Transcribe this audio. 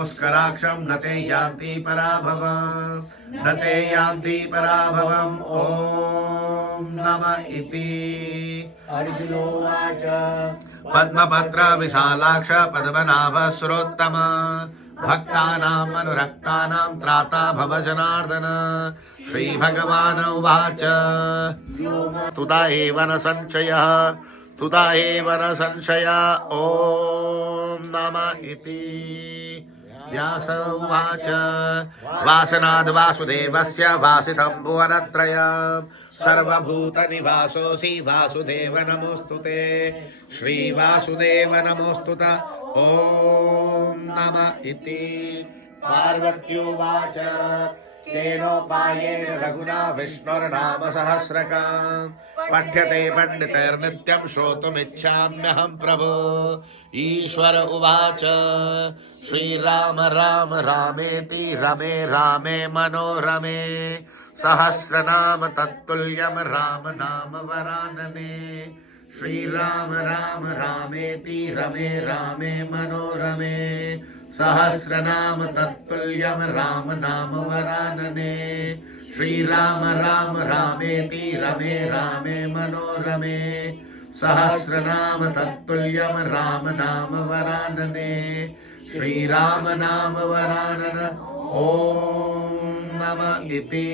पुष्कराक्षं न ते यान्ति पराभवम् न ते यान्ति पराभवम् ॐ नम इति अर्जुनोवाच पद्मपत्र विशालाक्ष पद्मनाभ सुरोत्तम भक्तानाम् अनुरक्तानां त्राता भव जनार्दन श्रीभगवान् उवाच तुता एव न संशयः तुता एव न संशयः ॐ नम इति व्यास उवाच वासनाद् वासुदेवस्य वासितं भुवनत्रयम् सर्वभूतनिवासोऽसि वासुदेव नमोऽस्तुते श्रीवासुदेव नमोऽस्तुते ॐ नम इति पार्वत्युवाच तेनोपायेन रघुना विष्णुर्नाम सहस्रकम् पठ्यते पण्डितैर्नित्यं श्रोतुमिच्छाम्यहं प्रभो ईश्वर उवाच श्रीराम राम रामेति रमे रामे मनोरमे सहस्रनाम तत्तुल्यं राम नाम वरानने श्रीराम राम रामेति रमे रामे मनोरमे सहस्रनाम तत्तुल्यं राम नाम वरानने श्रीराम राम रामेति रमे रामे मनोरमे सहस्रनाम तत्तुल्यं राम नाम वरानने श्रीराम नाम वरानन ॐ नम इति।